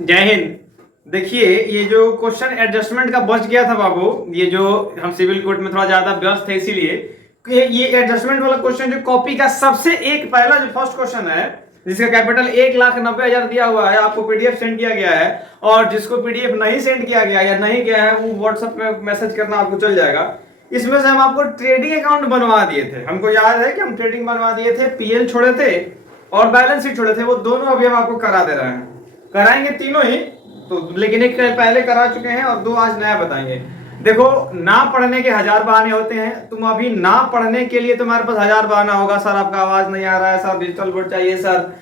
जय हिंद। देखिए, ये जो क्वेश्चन एडजस्टमेंट का बच गया था बाबू, ये जो हम सिविल कोर्ट में थोड़ा ज्यादा व्यस्त थे, इसीलिए ये एडजस्टमेंट वाला क्वेश्चन जो कॉपी का सबसे एक पहला जो फर्स्ट क्वेश्चन है, जिसका कैपिटल 1,90,000 दिया हुआ है, आपको पीडीएफ सेंड किया गया है। और जिसको पीडीएफ नहीं सेंड किया गया या नहीं गया है, वो व्हाट्सएप में मैसेज करना, आपको चल जाएगा। इसमें से हम आपको ट्रेडिंग अकाउंट बनवा दिए थे। हमको याद है कि हम ट्रेडिंग बनवा दिए थे, पीएल छोड़े थे और बैलेंस शीट छोड़े थे। वो दोनों अभी हम आपको करा दे रहे हैं, कराएंगे तीनों ही। तो लेकिन एक पहले करा चुके हैं और दो आज नया बताएंगे। देखो, ना पढ़ने के हजार बहाने होते हैं। तुम अभी ना पढ़ने के लिए तुम्हारे पास हजार बहाना होगा। सर आपका आवाज नहीं आ रहा है, सर डिजिटल बोर्ड चाहिए, सर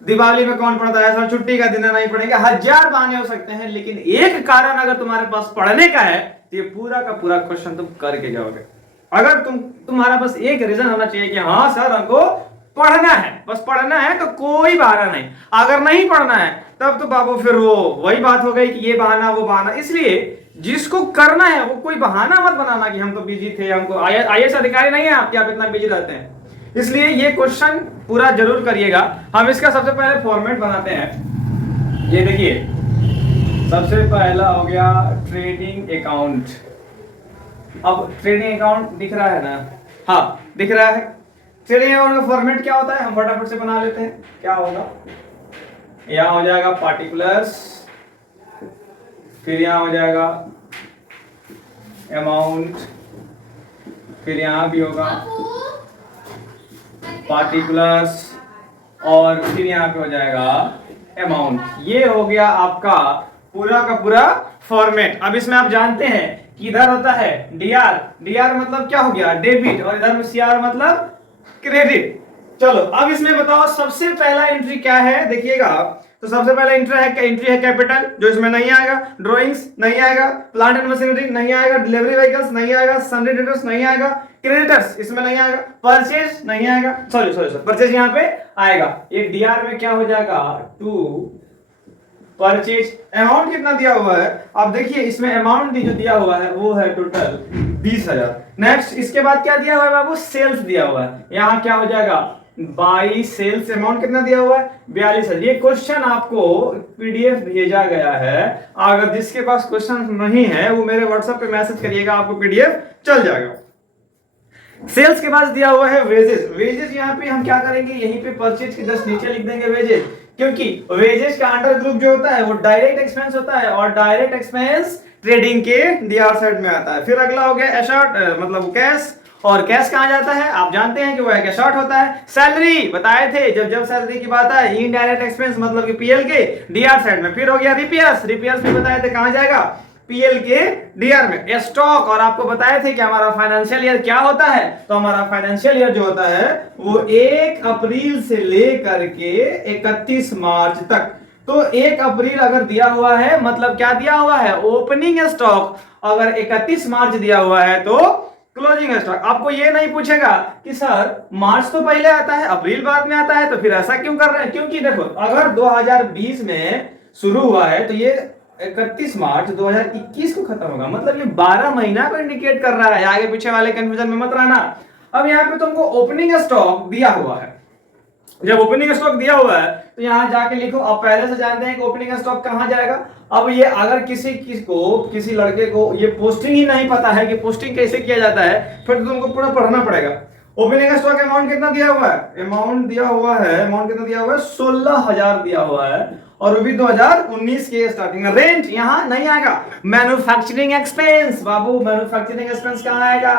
दिवाली में कौन पढ़ता है, सर छुट्टी का दिन है नहीं पढ़ेंगे, हजार बहाने हो सकते हैं। लेकिन एक कारण अगर तुम्हारे पास पढ़ने का है तो ये पूरा का पूरा क्वेश्चन तुम करके जाओगे। अगर तुम्हारा बस एक रीजन होना चाहिए कि हाँ सर हमको पढ़ना है, बस पढ़ना है, तो कोई बहाना नहीं। अगर नहीं पढ़ना है तब तो बाबू फिर वो वही बात हो गई कि ये बहाना वो बहाना। इसलिए जिसको करना है वो कोई बहाना मत बनाना कि हम तो बिजी थे, हमको आईएएस अधिकारी नहीं है आपके, आप इतना बिजी रहते हैं। इसलिए ये क्वेश्चन पूरा जरूर करिएगा। हम इसका सबसे पहले फॉर्मेट बनाते हैं। ये देखिए, सबसे पहला हो गया ट्रेडिंग अकाउंट। अब ट्रेडिंग अकाउंट दिख रहा है ना? हाँ दिख रहा है। ट्रेडिंग अकाउंट का फॉर्मेट क्या होता है, हम फटाफट से बना लेते हैं। क्या होगा, यहां हो जाएगा पार्टिकुलर्स, फिर यहां हो जाएगा अमाउंट, फिर यहां भी होगा पार्टिकुलर्स, और फिर यहां पे हो जाएगा अमाउंट। ये हो गया आपका पूरा का पूरा फॉर्मेट। अब इसमें आप जानते हैं कि इधर होता है डीआर। डीआर मतलब क्या हो गया, डेबिट, और इधर में सीआर मतलब क्रेडिट। चलो अब इसमें बताओ सबसे पहला एंट्री क्या है, देखिएगा। तो सबसे पहला एंट्री है कैपिटल, जो इसमें नहीं आएगा। ड्राइंग्स नहीं आएगा, प्लांट एंड मशीनरी नहीं आएगा, डिलीवरी व्हीकल्स नहीं आएगा, सन्ड्री डेटर्स नहीं आएगा, क्रेडिटर्स इसमें नहीं आएगा, परचेज नहीं आएगा। सॉरी परचेज यहाँ पे आएगा। ये डीआर में क्या हो जाएगा, टू परचेज। अमाउंट कितना दिया हुआ है, आप देखिए इसमें अमाउंट जो दिया हुआ है वो है टोटल 20,000। नेक्स्ट इसके बाद क्या दिया हुआ है बाबू, सेल्स दिया हुआ है। यहाँ क्या हो जाएगा, बाई सेल्स अमाउंट कितना दिया हुआ है, 42,000। ये क्वेश्चन आपको पीडीएफ भेजा गया है। अगर जिसके पास क्वेश्चन नहीं है वो मेरे व्हाट्सएप पे मैसेज करिएगा, आपको पीडीएफ चल जाएगा। सेल्स के बाद दिया हुआ है वेजेस। वेजेस यहाँ पे हम क्या करेंगे, यहीं पे परचेज के जस्ट नीचे लिख देंगे वेजेस, क्योंकि वेजेस का अंडर ग्रुप जो होता है वो डायरेक्ट एक्सपेंस होता है, और डायरेक्ट एक्सपेंस ट्रेडिंग के डीआर साइड में आता है। फिर अगला हो गया एशॉर्ट, मतलब कैश। और कैश कहां जाता है, आप जानते हैं कि वो एक एशॉर्ट होता है। सैलरी बताए थे, जब सैलरी की बात है, इनडायरेक्ट एक्सपेंस मतलब कि पीएल के डीआर साइड में। फिर हो गया रिपेयर्स। रिपेयर्स भी बताए थे कहां जाएगा, पीएल के डीआर में। स्टॉक, और आपको बताए थे कि हमारा फाइनेंशियल ईयर क्या होता है, तो हमारा फाइनेंशियल ईयर जो होता है वो 1 अप्रैल से लेकर के 31 मार्च तक। तो 1 अप्रैल अगर दिया हुआ है मतलब क्या दिया हुआ है, ओपनिंग स्टॉक। अगर 31 मार्च दिया हुआ है तो क्लोजिंग स्टॉक। आपको ये नहीं पूछेगा कि सर मार्च तो पहले आता है अप्रैल बाद में आता है, तो फिर ऐसा क्यों कर रहे हैं। क्योंकि देखो, अगर 2020 में शुरू हुआ है तो ये 31 मार्च 2021 को खत्म होगा, मतलब ये 12 महीना को इंडिकेट कर रहा है। आगे पीछे वाले कंफ्यूजन में मत रहना। अब यहाँ पे तुमको ओपनिंग स्टॉक दिया हुआ है। जब ओपनिंग स्टॉक दिया हुआ है तो यहां जाके लिखो। आप पहले से जानते हैं कि ओपनिंग स्टॉक कहां जाएगा। अब ये अगर किसी लड़के को ये पोस्टिंग ही नहीं पता है कि पोस्टिंग कैसे किया जाता है, फिर तो तुमको पूरा पढ़ना पड़ेगा। ओपनिंग स्टॉक अमाउंट कितना दिया हुआ है, अमाउंट कितना दिया हुआ है, 16,000 दिया हुआ है, और वो भी 2019 के स्टार्टिंग में। रेंट यहां नहीं आएगा। मैन्युफैक्चरिंग एक्सपेंस, बाबू मैन्युफैक्चरिंग एक्सपेंस कहां आएगा,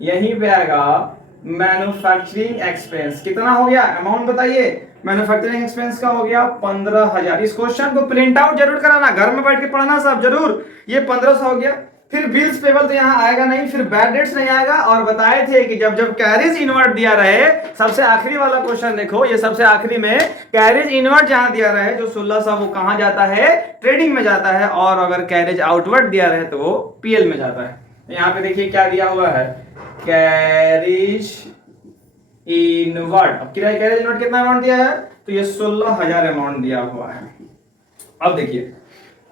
यहीं पे आएगा। मैन्युफैक्चरिंग एक्सपेंस कितना हो गया, अमाउंट बताइए। मैन्युफैक्चरिंग एक्सपेंस का हो गया 15,000। इस क्वेश्चन को प्रिंट आउट जरूर कराना, घर में बैठ के पढ़ना सब जरूर। ये 1500 हो गया। फिर बिल्स पेबल तो यहाँ आएगा नहीं, फिर बैड डेट्स नहीं आएगा। और बताए थे कि जब कैरेज इनवर्ट दिया रहे, सबसे आखिरी वाला क्वेश्चन देखो, ये सबसे आखिरी में कैरेज इनवर्ट जहां दिया रहे जो 1600, वो कहां जाता है, ट्रेडिंग में जाता है। और अगर कैरेज आउटवर्ड दिया रहे तो वो पीएल में जाता है। यहाँ पे देखिए क्या दिया हुआ है, कैरेज इनवर्ट। अब कैरेज इनवर्ट कितना अमाउंट दिया है, तो ये 16,000 अमाउंट दिया हुआ है। अब देखिए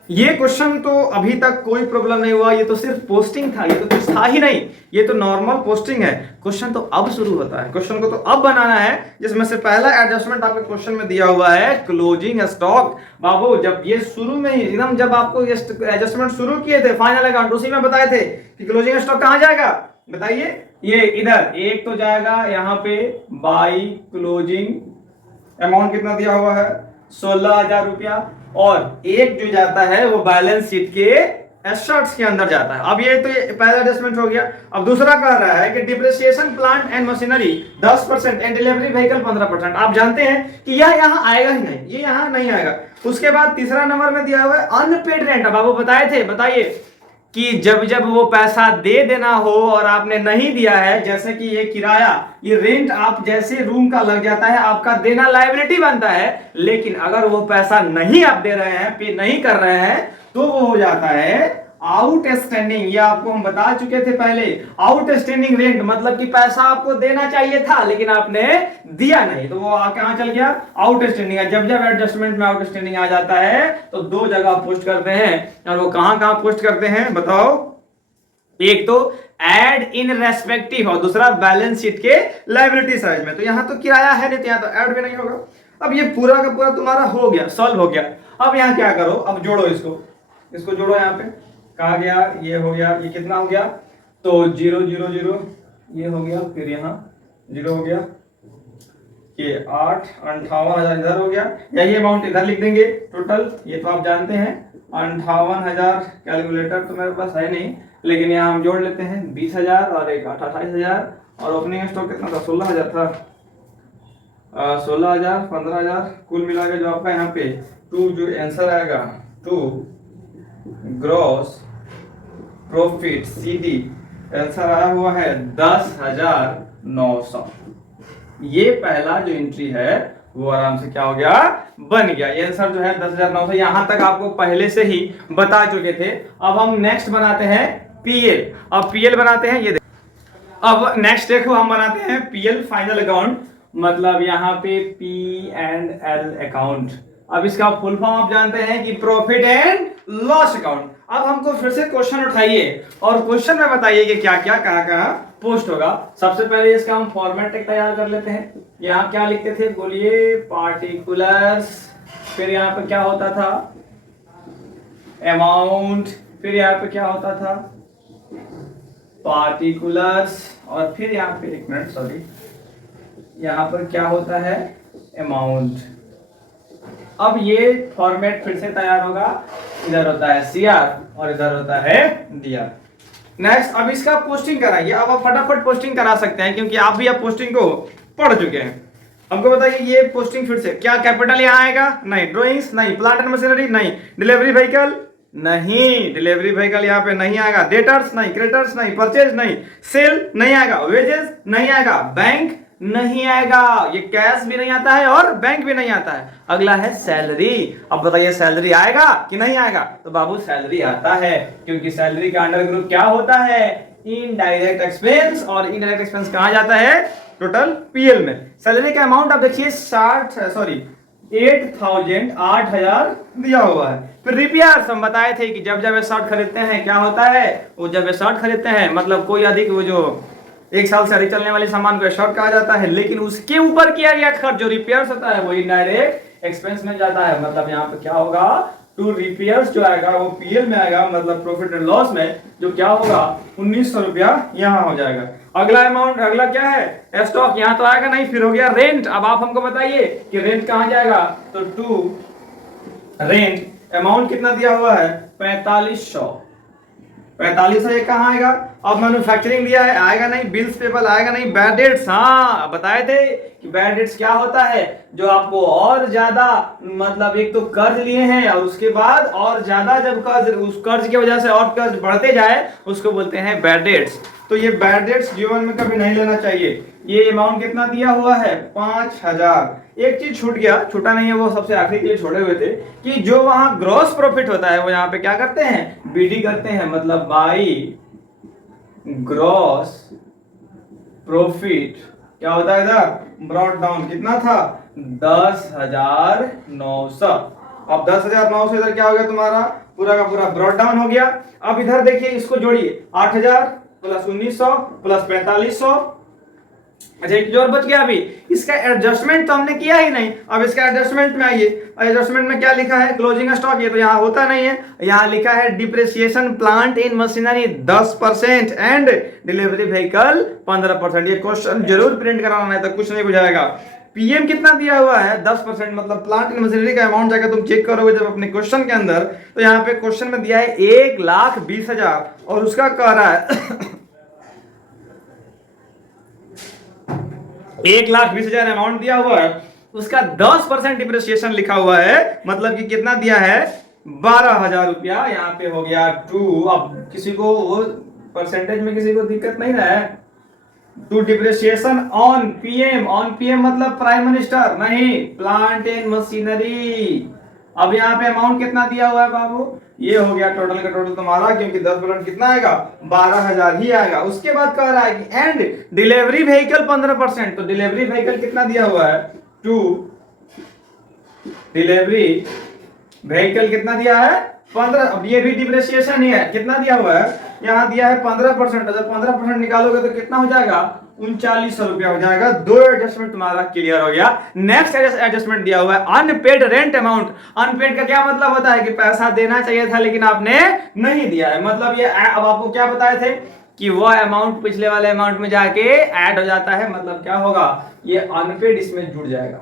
ये क्वेश्चन तो अभी तक कोई प्रॉब्लम नहीं हुआ, ये तो सिर्फ पोस्टिंग था, ये तो कुछ था ही नहीं, ये तो नॉर्मल पोस्टिंग है। क्वेश्चन तो अब शुरू होता है, क्वेश्चन को तो अब बनाना है, जिसमें से पहला एडजस्टमेंट आपके क्वेश्चन में दिया हुआ है क्लोजिंग स्टॉक। बाबू जब ये शुरू में ही एकदम जब आपको ये एडजस्टमेंट शुरू किए थे फाइनल अकाउंट, उसी में बताए थे कि क्लोजिंग स्टॉक कहां जाएगा, बताइए। ये इधर एक तो जाएगा यहाँ पे बाई क्लोजिंग, अमाउंट कितना दिया हुआ है 16,000 रुपया, और एक जो जाता है वो बैलेंस शीट के एसेट्स के अंदर जाता है। अब ये तो ये पहला एडजस्टमेंट हो गया। अब दूसरा कह रहा है कि depreciation plant and machinery 10% and delivery vehicle 15%। आप जानते हैं कि यह यहाँ आएगा ही नहीं, ये यहाँ नहीं आएगा। उसके बाद तीसरा नंबर में दिया हुआ है अनपेड रेंट। अब आपको बताए थे, बताइए कि जब जब वो पैसा दे देना हो और आपने नहीं दिया है, जैसे कि ये किराया, ये रेंट आप जैसे रूम का लग जाता है, आपका देना लायबिलिटी बनता है, लेकिन अगर वो पैसा नहीं आप दे रहे हैं, पे नहीं कर रहे हैं, तो वो हो जाता है आउटस्टैंडिंग। ये आपको हम बता चुके थे पहले। आउटस्टैंडिंग रेंट मतलब कि पैसा आपको देना चाहिए था लेकिन आपने दिया नहीं, तो वो कहां चल गया, आउटस्टैंडिंग। जब जब एडजस्टमेंट में आउटस्टैंडिंग आ जाता है तो दो जगह पोस्ट करते हैं, और वो कहां कहां पोस्ट करते हैं बताओ। एक तो एड इन रेस्पेक्टिव और दूसरा बैलेंस शीट के लायबिलिटी साइड में। तो यहां तो किराया है नहीं, तो यहां तो ऐड भी नहीं होगा। अब ये पूरा का पूरा तुम्हारा हो गया, सॉल्व हो गया। अब यहां क्या करो, अब जोड़ो इसको, इसको जोड़ो। यहां पे कहा गया, ये हो गया, ये कितना हो गया, तो 0 0 0 ये हो गया, फिर यहाँ 0 हो गया, ये 58,000 इधर हो गया। यही अमाउंट इधर लिख देंगे टोटल, ये तो आप जानते हैं 58,000। कैलकुलेटर तो मेरे पास है नहीं, लेकिन यहाँ हम जोड़ लेते हैं 20,000 और एक 28,000, और ओपनिंग स्टॉक कितना था 16,000 था। 16,000 15,000 कुल मिला के जो आपका यहाँ पे टू जो आंसर आएगा, to gross profit CD answer आया हुआ है 10,900। ये पहला जो एंट्री है वो आराम से क्या हो गया, बन गया। ये आंसर जो है 10,900, यहां तक आपको पहले से ही बता चुके थे। अब हम नेक्स्ट बनाते हैं PL। अब PL बनाते हैं, ये अब नेक्स्ट देखो हम बनाते हैं PL फाइनल अकाउंट, मतलब यहाँ पे P&L अकाउंट। अब इसका फुल फॉर्म आप जानते हैं कि प्रॉफिट एंड लॉस अकाउंट। अब हमको फिर से क्वेश्चन उठाइए और क्वेश्चन में बताइए कि क्या क्या कहां कहां पोस्ट होगा। सबसे पहले इसका हम फॉर्मेट एक तैयार कर लेते हैं। यहाँ क्या लिखते थे बोलिए, पार्टिकुलर्स, फिर यहाँ पे क्या होता था अमाउंट, फिर यहाँ पे क्या होता था पार्टिकुलर्स, और फिर यहाँ पे एक मिनट सॉरी, यहाँ पर क्या होता है अमाउंट। अब ये फॉर्मेट फिर से तैयार होगा, इधर होता है CR और इधर होता है DR। नेक्स्ट अब इसका पोस्टिंग कराइए। अब आप फटाफट पोस्टिंग करा सकते हैं क्योंकि आप भी अब पोस्टिंग को पढ़ चुके हैं। हमको बताइए ये पोस्टिंग फिर से क्या कैपिटल यहाँ आएगा, नहीं, ड्राइंग्स नहीं, प्लांट एंड मशीनरी नहीं, डिलीवरी व्हीकल नहीं, डिलीवरी व्हीकल यहाँ पे नहीं आएगा, डेटर्स नहीं, क्रेडिटर्स नहीं, परचेज नहीं, सेल नहीं आएगा, वेजेस नहीं आएगा, बैंक नहीं आएगा, ये कैश भी नहीं आता है और बैंक भी नहीं आता है। अगला है सैलरी। अब बताइए सैलरी आएगा कि नहीं आएगा, तो बाबू सैलरी आता है क्योंकि सैलरी का अंडर ग्रुप क्या होता है, इनडायरेक्ट एक्सपेंस, और इनडायरेक्ट एक्सपेंस कहां जाता है, टोटल PL में। सैलरी का अमाउंट आप देखिए 8,000 दिया हुआ है। फिर रिपेयर्स हम बताए थे कि जब जब शर्ट खरीदते हैं क्या होता है, वो जब शर्ट खरीदते हैं मतलब कोई अधिक वो जो एक साल से अधिक चलने वाले सामान को शॉर्ट कहा जाता है, लेकिन उसके ऊपर किया गया खर्च जो रिपेयर्स होता है वो इनडायरेक्ट एक्सपेंस में जाता है। मतलब यहाँ पे क्या होगा, टू रिपेयर्स जो आएगा वो PL में आएगा, मतलब प्रॉफिट एंड लॉस में जो क्या होगा 1,900 रुपया यहाँ हो जाएगा। अगला अमाउंट, अगला क्या है स्टॉक, यहाँ तो आएगा नहीं। फिर हो गया रेंट। अब आप हमको बताइए कि रेंट कहाँ जाएगा, तो टू रेंट अमाउंट कितना दिया हुआ है 4500। 4500 ये कहाँ आएगा। अब मैन्युफैक्चरिंग दिया है, आएगा नहीं, बिल्स पेबल आएगा नहीं, बैड डेट्स, हाँ बताए थे कि बैड डेट्स क्या होता है, जो आपको और ज्यादा मतलब एक तो कर्ज लिए हैं और उसके बाद और ज्यादा जब कर्ज, उस कर्ज की वजह से और कर्ज बढ़ते जाए उसको बोलते हैं बैड डेट्स। तो ये बैड डेट्स जीवन में कभी नहीं लेना चाहिए। ये अमाउंट कितना दिया हुआ है 5,000। एक चीज छूट गया, छूटा नहीं है, वो सबसे आखिरी के लिए छोड़े हुए थे कि जो वहां ग्रॉस प्रॉफिट होता है वो यहाँ पे क्या करते हैं, BD करते हैं, मतलब बाई ग्रॉस प्रॉफिट क्या होता है इधर, ब्रॉट डाउन कितना था 10,900। अब 10,900 इधर क्या हो गया तुम्हारा पूरा का पूरा ब्रॉड डाउन हो गया। अब इधर देखिए इसको जोड़िए 8,000 प्लस 1,900 प्लस 4,500। अच्छा एक जो और बच गया अभी, इसका एडजस्टमेंट तो हमने किया ही नहीं। अब इसका एडजस्टमेंट में आइए, एडजस्टमेंट में क्या लिखा है, क्लोजिंग स्टॉक, ये तो यहाँ होता नहीं है, यहाँ लिखा है depreciation plant in machinery 10% and delivery vehicle 15%। ये क्वेश्चन जरूर प्रिंट कराना है तो कुछ नहीं बुझाएगा। पीएम कितना दिया हुआ है 10%, मतलब प्लांट इन मशीनरी का अमाउंट जाकर तुम चेक करोगे जब अपने क्वेश्चन के अंदर, तो यहाँ पे क्वेश्चन में दिया है 1,20,000 और उसका कह रहा है 1,20,000 अमाउंट दिया हुआ है, उसका 10% डिप्रिसिएशन लिखा हुआ है, मतलब कि कितना दिया है 12,000 रुपया। यहाँ पे हो गया 2। अब किसी को वो परसेंटेज में किसी को दिक्कत नहीं है। To depreciation on PM, on PM मतलब प्राइम मिनिस्टर नहीं, प्लांट एंड मशीनरी। अब यहाँ पे अमाउंट कितना दिया हुआ है बाबू, ये हो गया टोटल का टोटल तुम्हारा, क्योंकि 10% कितना आएगा 12,000 ही आएगा। उसके बाद कह रहा है कि एंड डिलीवरी व्हीकल 15%, तो डिलीवरी व्हीकल कितना दिया हुआ है, टू डिलीवरी व्हीकल कितना दिया है 15। अब ये भी डिप्रिसिएशन ही है, कितना दिया हुआ है, यहाँ दिया है 15%। जब 15% निकालोगे तो कितना हो जाएगा 3,900 रुपया हो जाएगा। दो एडजस्टमेंट तुम्हारा क्लियर हो गया। नेक्स्ट एडजस्टमेंट दिया हुआ है अनपेड रेंट अमाउंट। अनपेड का क्या मतलब होता है कि पैसा देना चाहिए था लेकिन आपने नहीं दिया है, मतलब ये अब आपको क्या बताए थे कि वो अमाउंट पिछले वाले अमाउंट में जाके ऐड हो जाता है, मतलब क्या होगा ये अनपेड इसमें जुड़ जाएगा,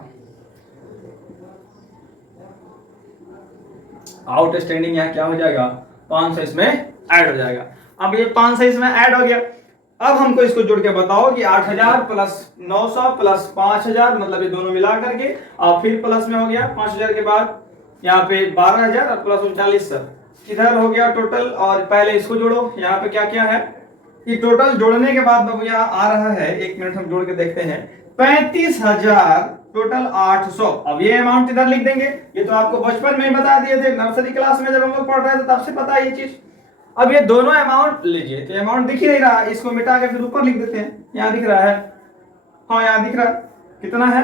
आउटस्टैंडिंग यहाँ क्या हो जाएगा 500 इसमें ऐड हो जाएगा। अब ये 500 इसमें ऐड हो गया। अब हमको इसको जोड़ के बताओ कि 8,000 प्लस 900 प्लस 5,000, मतलब ये दोनों मिला करके और फिर प्लस में हो गया 5,000 के बाद यहाँ पे 12,000 और प्लस 3900 इधर हो गया टोटल। और पहले इसको जोड़ो, यहाँ पे क्या क्या है, ये टोटल जोड़ने के बाद बाबू यहाँ आ रहा है, 1 मिनट हम जोड़ के देखते हैं, 35,000 टोटल 800। अब ये अमाउंट इधर लिख देंगे, ये तो आपको बचपन में ही बता दिए थे, नर्सरी क्लास में जब हम लोग पढ़ रहे थे तब से पता है ये चीज। अब ये दोनों अमाउंट लीजिए, तो अमाउंट दिख ही नहीं रहा, इसको मिटा के फिर ऊपर लिख देते हैं, यहाँ दिख रहा है, हाँ यहाँ दिख रहा है, कितना है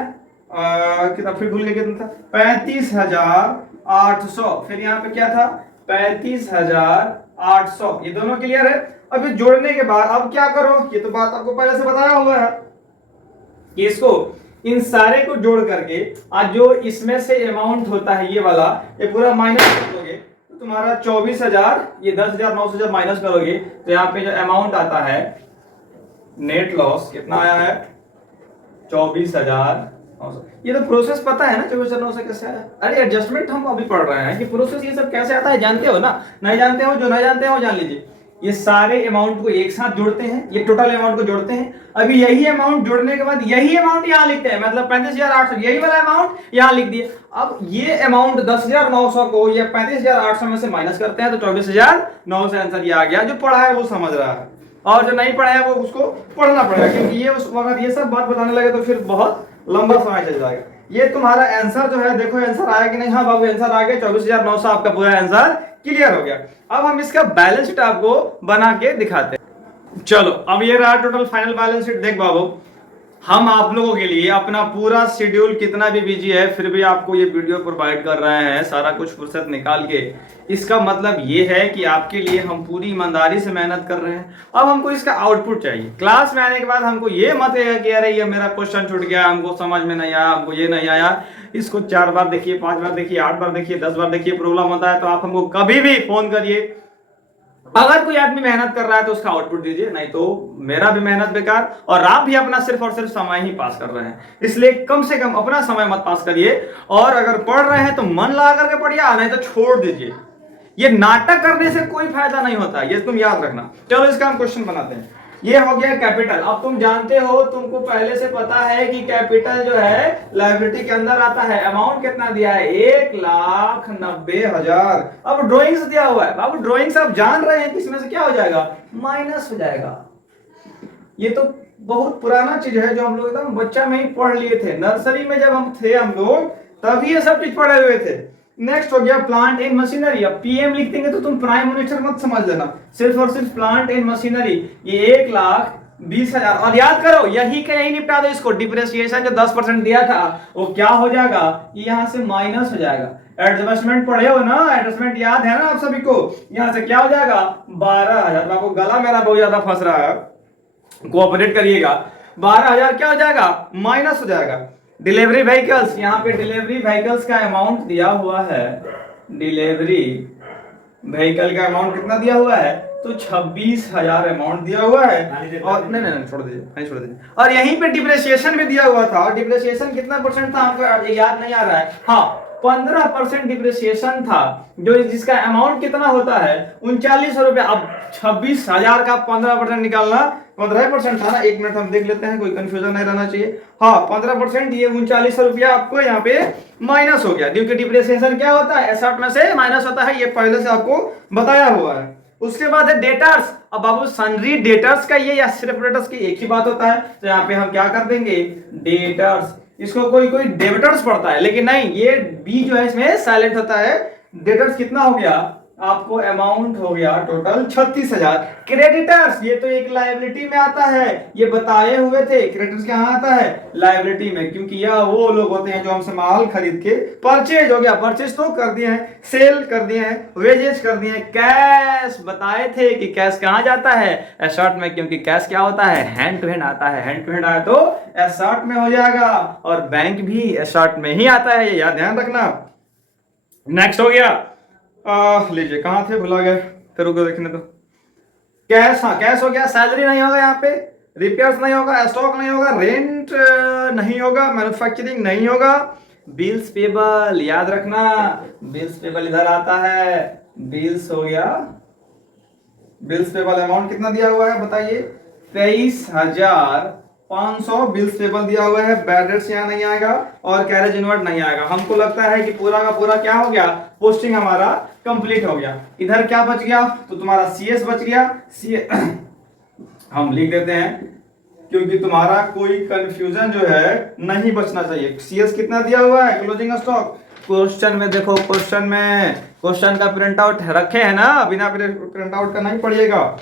कितना फिर भूल गए कितना था, 35,800। फिर यहाँ पे क्या था 35,800। ये दोनों क्लियर है। अब ये जोड़ने के बाद अब क्या करो, ये तो बात आपको पहले से बताया हुआ है कि इसको इन सारे को जोड़ करके आज जो इसमें से अमाउंट होता है ये वाला, ये पूरा माइनस कर दोगे तो तुम्हारा 24,000, ये 10,900 जब माइनस करोगे तो यहाँ पे जो अमाउंट आता है नेट लॉस कितना आया है 24,900। ये तो प्रोसेस पता है ना 24,900 कैसे आया। अरे एडजस्टमेंट हम अभी पढ़ रहे हैं कि प्रोसेस ये सब कैसे आता है जानते हो ना, नहीं जानते हो, जो नहीं जानते हो जान लीजिए। ये सारे अमाउंट को एक साथ जोड़ते हैं, ये टोटल अमाउंट को जोड़ते हैं, अभी यही अमाउंट जोड़ने के बाद यही अमाउंट यहाँ लिखते हैं, मतलब 35,800 यही वाला अमाउंट यहाँ लिख दिए। अब ये अमाउंट 10,900 को ये 35,800 में से माइनस करते हैं तो 24,900 आंसर ये आ गया। जो पढ़ा है वो समझ रहा है और जो नहीं पढ़ा है वो उसको पढ़ना पड़ेगा, क्योंकि ये उस वक्त ये सब बात बताने लगे तो फिर बहुत लंबा समय चल जाएगा। ये तुम्हारा आंसर जो है, देखो आंसर आया कि नहीं, हाँ बाबू आंसर आ गया, 24,900 आपका पूरा आंसर क्लियर हो गया। अब हम इसका बैलेंस शीट आपको बना के दिखाते हैं। चलो अब ये रहा टोटल फाइनल बैलेंस शीट। देख बाबू, हम आप लोगों के लिए अपना पूरा शेड्यूल कितना भी बिजी है फिर भी आपको ये वीडियो प्रोवाइड कर रहे हैं, सारा कुछ फुर्सत निकाल के। इसका मतलब ये है कि आपके लिए हम पूरी ईमानदारी से मेहनत कर रहे हैं। अब हमको इसका आउटपुट चाहिए। क्लास में आने के बाद हमको ये मत है कि अरे ये मेरा क्वेश्चन छूट गया, हमको समझ में नहीं आया, हमको ये नहीं आया। इसको 4 बार देखिए, 5 बार देखिए, 8 बार देखिए, 10 बार देखिए, प्रॉब्लम होता है तो आप हमको कभी भी फोन करिए। अगर कोई आदमी मेहनत कर रहा है तो उसका आउटपुट दीजिए, नहीं तो मेरा भी मेहनत बेकार और आप भी अपना सिर्फ और सिर्फ समय ही पास कर रहे हैं। इसलिए कम से कम अपना समय मत पास करिए, और अगर पढ़ रहे हैं तो मन लगा करके पढ़िए, नहीं तो छोड़ दीजिए। ये नाटक करने से कोई फायदा नहीं होता, ये तुम याद रखना। चलो इसका हम क्वेश्चन बनाते हैं। ये हो गया कैपिटल। अब तुम जानते हो, तुमको पहले से पता है कि कैपिटल जो है लायबिलिटी के अंदर आता है। अमाउंट कितना दिया है 1,90,000। अब ड्राइंग्स दिया हुआ है बाबू, ड्राइंग्स आप जान रहे हैं कि इसमें से क्या हो जाएगा माइनस हो जाएगा। ये तो बहुत पुराना चीज है जो हम लोग एकदम बच्चा में ही पढ़ लिए थे, नर्सरी में जब हम थे हम लोग तभी ये सब चीज पढ़े हुए थे। नेक्स्ट हो गया प्लांट एंड मशीनरी। अब पीएम लिख देंगे तो तुम प्राइम मिनिस्टर मत समझ लेना, सिर्फ और सिर्फ प्लांट एंड मशीनरी। ये 1,00,000 20,000। और याद करो यही का यही निपटा दो इसको। डिप्रेशिएशन जो 10% दिया था वो क्या हो जाएगा, यहां से माइनस हो जाएगा। एडजस्टमेंट पढ़े हो ना, एडजस्टमेंट याद है ना आप सभी को। यहां से क्या हो जाएगा 12,000। आपको गला मेरा बहुत ज्यादा फंस रहा है, कोऑपरेट करिएगा। 12,000 क्या हो जाएगा, माइनस हो जाएगा। डिलीवरी व्हीकल्स, यहाँ पे डिलीवरी व्हीकल्स का अमाउंट दिया हुआ है। डिलीवरी व्हीकल का अमाउंट कितना दिया हुआ है, तो 26,000 अमाउंट दिया हुआ है। और नहीं नहीं छोड़ दीजिए, नहीं छोड़ दीजिए। और यहीं पे डिप्रेशिएशन भी दिया हुआ था। और डिप्रेशिएशन कितना परसेंट था हमको याद नहीं आ रहा है। हाँ 15% डिप्रेशिएशन था, जो जिसका अमाउंट कितना होता है 3900 रुपया। अब 26,000 का 15% निकालना, 15% था ना। एक मिनट हम देख लेते हैं, कोई कंफ्यूजन नहीं रहना चाहिए। हाँ 15%, ये 3900 रुपया आपको यहाँ पे माइनस हो गया, क्योंकि डिप्रिसिएशन क्या होता है एसेट में से माइनस होता है, ये पहले से आपको बताया हुआ है। उसके बाद है डेटर्स। अब बाबू सन्ड्री डेटर्स का ये या सिर्फ डेटर्स की एक ही बात होता है, तो यहाँ पे हम क्या कर देंगे डेटर्स। इसको कोई कोई डेबिटर्स पढ़ता है, लेकिन नहीं, ये बी जो है इसमें साइलेंट होता है। डेटर्स कितना हो गया आपको, अमाउंट हो गया टोटल 36,000। क्रेडिटर्स ये तो एक लायबिलिटी में आता है, ये बताए हुए थे। क्रेडिटर्स कहाँ आता है, लायबिलिटी में, क्योंकि यह वो लोग होते हैं जो हमसे माल खरीद के, परचेज हो गया, परचेज तो कर दिए हैं, सेल कर दिए हैं, वेजेज कर दिए हैं। कैश बताए थे कि कैश कहाँ जाता है, एसेट में, क्योंकि कैश क्या होता है हैंड टू हैंड आता है। हैंड टू हैंड आया तो एसेट में हो जाएगा, और बैंक भी एसेट में ही आता है, ये याद ध्यान रखना। नेक्स्ट हो गया, लीजिए कहां थे, भुला गए, फिर रुको देखने तो। कैश, हाँ कैश हो गया। सैलरी नहीं होगा यहाँ पे, रिपेयर्स नहीं होगा, स्टॉक नहीं होगा, रेंट नहीं होगा, मैन्युफैक्चरिंग नहीं होगा। बिल्स पेबल याद रखना, बिल्स पेबल इधर आता है। बिल्स हो गया, बिल्स पेबल अमाउंट कितना दिया हुआ है बताइए, 23,500 बिल्स पेबल दिया हुआ है। बैड डेट्स यहाँ नहीं आएगा, और कैरेज इनवर्ड नहीं आएगा। हमको लगता है कि पूरा का पूरा क्या हो गया, पोस्टिंग हमारा कंप्लीट हो गया। इधर क्या बच गया, तो तुम्हारा सीएस बच गया। हम लिख देते हैं, क्योंकि तुम्हारा कोई कंफ्यूजन जो है नहीं बचना चाहिए। सीएस कितना दिया हुआ है, क्लोजिंग स्टॉक। क्वेश्चन में देखो, क्वेश्चन में क्वेश्चन का प्रिंट आउट रखे है ना, बिना प्रिंट आउट का नहीं पढ़िएगा।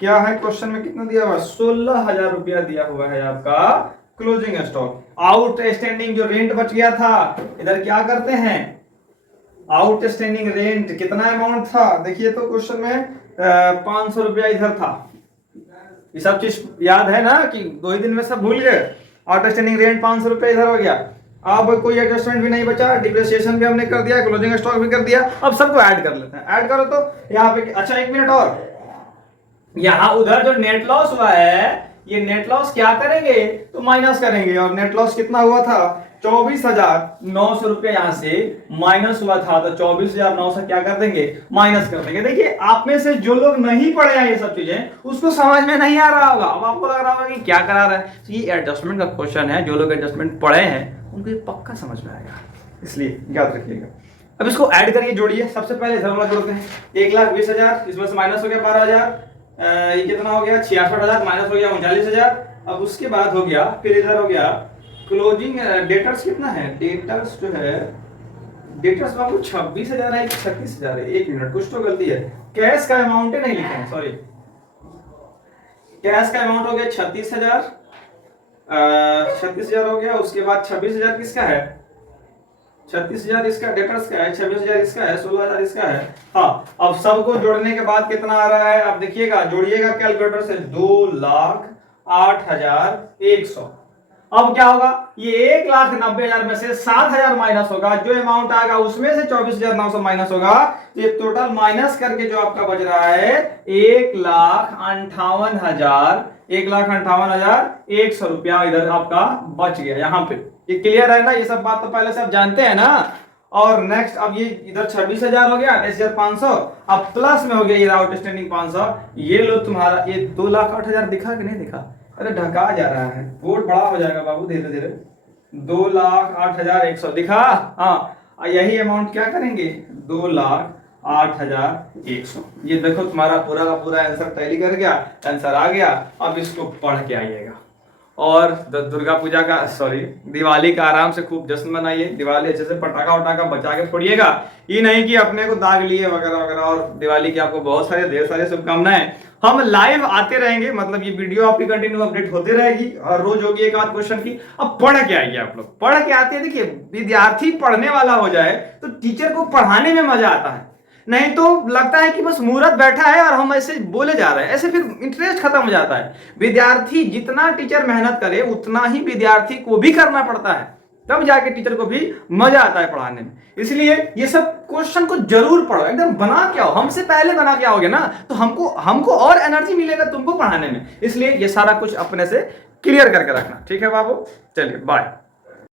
क्या है क्वेश्चन में, कितना दिया हुआ है, 16,000 रुपया दिया हुआ है आपका क्लोजिंग स्टॉक। आउट स्टैंडिंग जो रेंट बच गया था, इधर क्या करते हैं, आउट स्टैंडिंग रेंट कितना अमाउंट था, देखिए तो क्वेश्चन में 500 रुपया इधर था। ये सब चीज याद है ना, कि 2 ही दिन में सब भूल गए। आउट स्टैंडिंग रेंट 500 रुपया इधर हो गया। अब कोई एडजस्टमेंट भी नहीं बचा, डिप्रिसिएशन भी हमने कर दिया, क्लोजिंग स्टॉक भी कर दिया। अब सबको ऐड कर लेते हैं, ऐड करो तो यहाँ पे। अच्छा एक मिनट और, यहां उधर जो नेट लॉस हुआ है, ये नेट लॉस क्या करेंगे, तो माइनस करेंगे। और नेट लॉस कितना हुआ था, 24,900 रुपया यहां से माइनस हुआ था, तो 24,900 क्या कर देंगे, माइनस कर देंगे। देखिए आप में से जो लोग नहीं पढ़े हैं ये सब चीजें, उसको समझ में नहीं आ रहा होगा। अब आपको लग रहा होगा कि क्या करा रहा है, तो ये एडजस्टमेंट का क्वेश्चन है। जो लोग एडजस्टमेंट पढ़े हैं उनको ये पक्का समझ में आएगा, इसलिए याद रखिएगा। अब इसको ऐड करिए, जोड़िए। सबसे पहले इधर वाला जोड़ते हैं, 1,20,000, इसमें से माइनस हो गया 12,000, ये कितना हो गया 66,000, माइनस हो गया 39,000। अब उसके बाद हो गया, फिर इधर हो गया क्लोजिंग डेटर्स कितना है, डेटर्स जो है, डेटर्स बाबू 26,000 है, 36,000 है। एक मिनट, कुछ तो गलती है, कैश का अमाउंट नहीं लिखे हैं, सॉरी। कैश का अमाउंट हो गया 36,000, 36,000 हो गया। उसके बाद 26,000 किसका है, 36,000 इसका डेटर्स का है, 26,000 इसका है, 16,000 इसका है। हाँ अब सबको जोड़ने के बाद कितना आ रहा है, अब देखिएगा, जोड़िएगा कैलकुलेटर से, 2,08,100। अब क्या होगा, ये 1,90,000 में से 7,000 माइनस होगा, जो अमाउंट आएगा उसमें से 24,900 माइनस होगा। तो ये टोटल माइनस करके जो आपका बच रहा है 1,58,000, 1,58,100 रुपया इधर आपका बच गया। यहाँ पे ये क्लियर है ना, ये सब बात तो पहले से आप जानते हैं ना। और नेक्स्ट, अब ये इधर 26,000 हो गया, 28,500, अब प्लस में हो गया ये आउटस्टैंडिंग 500। ये लो तुम्हारा, ये 2,08,000 दिखा कि नहीं दिखा, अरे ढका जा रहा है, बोर्ड बड़ा हो जाएगा बाबू धीरे धीरे। 2,08,100 दिखा, हाँ यही अमाउंट क्या करेंगे, 2,08,100। ये देखो तुम्हारा पूरा का पूरा आंसर टैली कर गया, आंसर आ गया। अब इसको पढ़ के आइएगा, और दुर्गा पूजा का, सॉरी दिवाली का आराम से खूब जश्न मनाइए। दिवाली अच्छे से पटाखा वटाखा बचा के फोड़िएगा, ये नहीं कि अपने को दाग लिए वगैरह वगैरह। और दिवाली की आपको बहुत सारे ढेर सारे शुभकामनाएं। हम लाइव आते रहेंगे, मतलब ये वीडियो आपकी कंटिन्यू अपडेट होते रहेगी और रोज होगी एक आध क्वेश्चन की। अब पढ़ के आइए आप लोग, पढ़ के आते हैं। देखिए विद्यार्थी पढ़ने वाला हो जाए तो टीचर को पढ़ाने में मजा आता है, नहीं तो लगता है कि बस मुहूर्त बैठा है और हम ऐसे बोले जा रहे हैं, ऐसे फिर इंटरेस्ट खत्म हो जाता है। विद्यार्थी जितना टीचर मेहनत करे उतना ही विद्यार्थी को भी करना पड़ता है, तब जाके टीचर को भी मजा आता है पढ़ाने में। इसलिए ये सब क्वेश्चन को जरूर पढ़ो, एकदम बना के आओ, हमसे पहले बना के आओगे ना तो हमको और एनर्जी मिलेगा तुमको पढ़ाने में। इसलिए ये सारा कुछ अपने से क्लियर करके रखना, ठीक है बाबू। चलिए बाय।